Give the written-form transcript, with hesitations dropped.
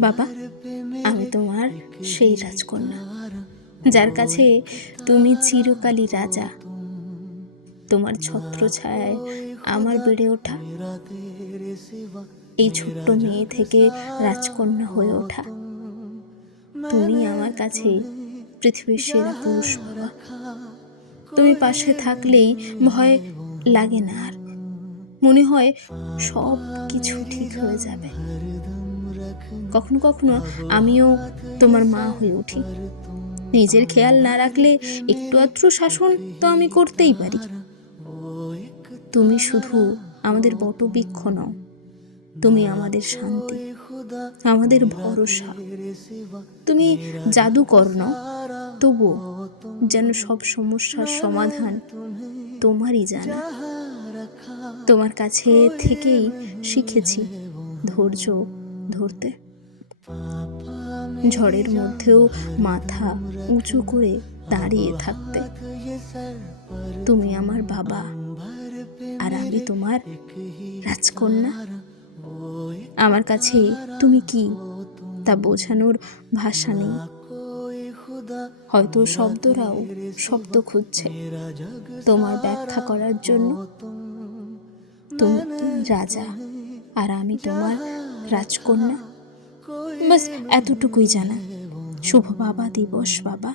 বাবা, আমি তোমার সেই রাজকন্যা, যার কাছে তুমি চিরকালই রাজা। তোমার ছত্রছায়ায় আমার বেড়ে ওঠা, এই ছোট্ট মেয়ে থেকে রাজকন্যা হয়ে ওঠা। তুমি আমার কাছে পৃথিবীর সেরা পুরুষ বাবা। তুমি পাশে থাকলেই ভয় লাগে না আর, মনে হয় সব কিছু ঠিক হয়ে যাবে। কখনো কখনো আমিও তোমার মা হয়ে উঠি। নিজের খেয়াল না রাখলে একটু আধটু শাসন তো আমি করতেই পারি। তুমি শুধু আমাদের বটবৃক্ষ নও, তুমি আমাদের শান্তি, আমাদের ভরসা। তুমি জাদুকর নও, তবুও যেন সব সমস্যার সমাধান তোমারই জানা। তোমার কাছে থেকেই শিখেছি ধৈর্য ধরতে, ঝড়ের মধ্যেও মাথা উঁচু করে দাঁড়িয়ে থাকতে। তুমি আমার বাবা, আর আমি তোমার রাজকন্যা। আমার কাছে তুমি কি তা বোঝানোর ভাষা নেই। হয়তো শব্দরাও শব্দ খুঁজছে তোমার ব্যাখ্যা করার জন্য। তুমি রাজা, আর আমি তোমার রাজকন্যা। বাস এতটুকুই জানা। শুভ বাবা দিবস বাবা।